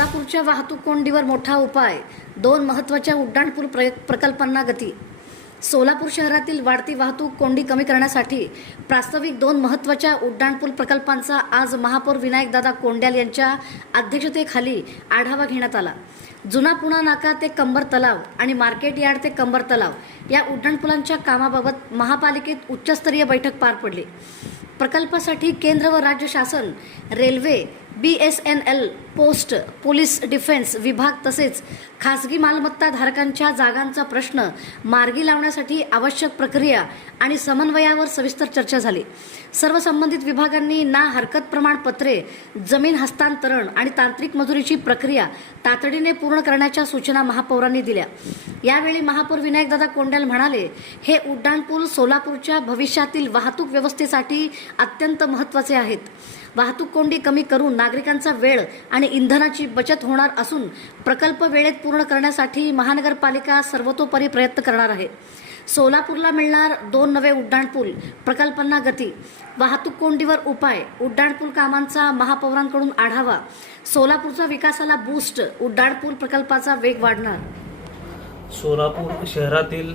सोलापूरच्या वाहतूक कोंडीवर मोठा उपाय, 2 महत्त्वाच्या उड्डाणपूल प्रकल्पांना गती। सोलापूर शहरातील वाढती वाहतूक कोंडी कमी करण्यासाठी प्रास्ताविक 2 महत्त्वाच्या उड्डाणपूल प्रकल्पांचा आज महापौर विनायकदादा कोंड्याल यांच्या अध्यक्षतेखाली आढावा घेण्यात आला। जुना पुणा नाका ते कंबर तलाव आणि मार्केट यार्ड ते कंबर तलाव या उड्डाणपुलांच्या कामाबाबत महापालिकेत उच्चस्तरीय बैठक पार पडली। प्रकल्पासाठी केंद्र व राज्य शासन, railway, BSNL, post, police defence विभाग तसेच खासगी मालमत्ता धारकांच्या जागांचा प्रश्न मार्गी लावण्यासाठी आवश्यक प्रक्रिया आणि समन्वयावर सविस्तर चर्चा झाली। सर्व संबंधित विभागांनी ना हरकत प्रमाणपत्रे, जमीन हस्तांतरण आणि तांत्रिक मजुरीची प्रक्रिया तातडीने पूर्ण करण्याच्या सूचना महापौरांनी दिल्या। यावेळी महापौर विनायकदादा कोंड्याल म्हणाले, हे उड्डाणपूल सोलापूरच्या भविष्यातील वाहतूक व्यवस्थेसाठी अत्यंत महत्त्वाचे आहेत। वाहतूक कोंडी कमी करून नागरिकांचा वेळ आणि इंधनाची बचत होणार असून प्रकल्प वेळेत पूर्ण करण्यासाठी महानगरपालिका सर्वतोपरी प्रयत्न करणार आहे। सोलापूरला मिळणार 2 नवे उड्डाणपूल प्रकल्पांना गती, वाहतूक कोंडीवर उपाय, उड्डाणपूल कामांचा महापौरांकडून आढावा, सोलापूरच्या विकासाला बूस्ट, उड्डाणपूल प्रकल्पाचा वेग वाढणार। सोलापूर शहरातील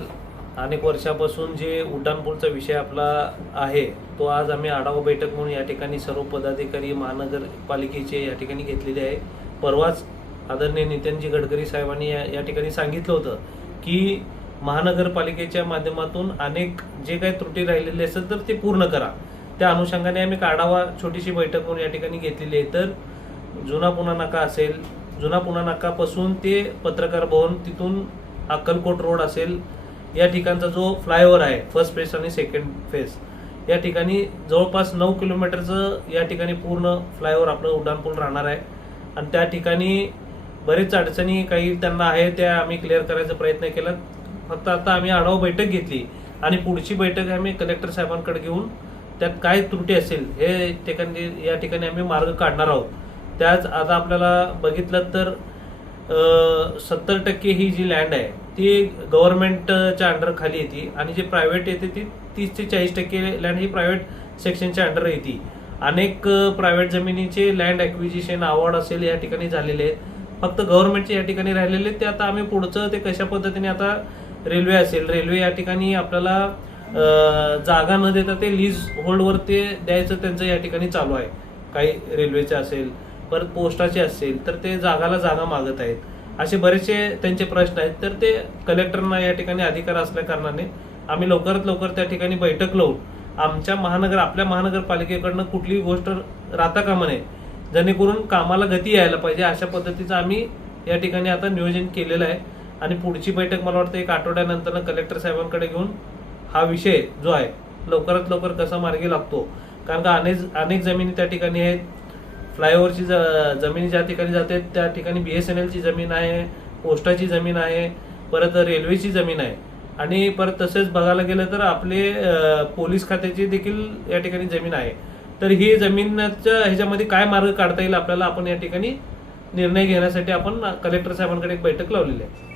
अनेक वर्षापासून जे उड्डाणपूलचा विषय आपला आहे तो आज आम्ही आढावा बैठक म्हणून या ठिकाणी सर्व पदाधिकारी महानगरपालिकेचे या ठिकाणी घेतलेले आहे। परवाच आदरणीय नितीनजी गडकरी साहेबांनी या ठिकाणी सांगितलं होतं की महानगरपालिकेच्या माध्यमातून अनेक जे काही त्रुटी राहिलेले असेल तर ते पूर्ण करा। त्या अनुषंगाने आम्ही आढावा छोटीशी बैठक म्हणून या ठिकाणी घेतलेली आहे। तर जुना पुणा नाका असेल, जुना पुणा नाकापासून ते पत्रकार भवन, तिथून अक्कलकोट रोड असेल, या ठिकाणचा जो फ्लायओव्हर आहे फर्स्ट फेज आणि सेकंड फेज, या ठिकाणी जवळपास 9 किलोमीटरचं या ठिकाणी पूर्ण फ्लायओव्हर आपलं उड्डाणपूल राहणार आहे। आणि त्या ठिकाणी बरेच अडचणी काही त्यांना आहे त्या आम्ही क्लिअर करायचा प्रयत्न केला। फक्त आता आम्ही आढावा बैठक घेतली आणि पुढची बैठक आम्ही कलेक्टर साहेबांकडे घेऊन त्यात काय त्रुटी असेल हे ठिकाणी या ठिकाणी आम्ही मार्ग काढणार आहोत। त्याच आता आपल्याला बघितलं तर 70% ही जी लँड आहे ती गव्हर्नमेंटच्या अंडर खाली येते आणि जे प्रायव्हेट येते ती 30 ते 40% लँड ही प्रायव्हेट सेक्शनच्या अंडर येते। अनेक प्रायव्हेट जमिनीचे लँड ॲक्विजिशन अवॉर्ड असेल या ठिकाणी झालेले आहेत, फक्त गव्हर्नमेंटचे या ठिकाणी राहिलेले ते आता आम्ही पुढचं ते कशा पद्धतीने आता रेल्वे असेल, रेल्वे या ठिकाणी आपल्याला जागा न देता ते लीज होल्डवर ते द्यायचं त्यांचं या ठिकाणी चालू आहे। काही रेल्वेचे असेल, परत पोस्टाचे असेल तर ते जागा मागत आहेत, असे बरेचसे त्यांचे प्रश्न आहेत। तर ते कलेक्टरना या ठिकाणी अधिकार असल्या कारणाने आम्ही लवकरात लवकर त्या ठिकाणी बैठक लावून आपल्या महानगरपालिकेकडनं कुठलीही गोष्ट राहता कामा नये, जेणेकरून कामाला गती यायला पाहिजे अशा पद्धतीचं आम्ही या ठिकाणी आता नियोजन केलेलं आहे। आणि पुढची बैठक मला वाटतं 1 आठवड्यानंतर कलेक्टर साहेबांकडे घेऊन हा विषय जो आहे लवकरात लवकर कसा मार्गी लागतो, कारण का अनेक जमिनी त्या ठिकाणी आहेत। फ्लायओव्हरची जमिनी ज्या ठिकाणी जाते त्या ठिकाणी BSNLची जमीन आहे, पोस्टाची जमीन आहे, परत रेल्वेची जमीन आहे आणि परत तसेच बघायला गेलं तर आपले पोलीस खात्याची देखील या ठिकाणी जमीन आहे। तर ही जमिनीच्या ह्याच्यामध्ये काय मार्ग काढता येईल आपल्याला, आपण या ठिकाणी निर्णय घेण्यासाठी आपण कलेक्टर साहेबांकडे एक बैठक लावलेली आहे।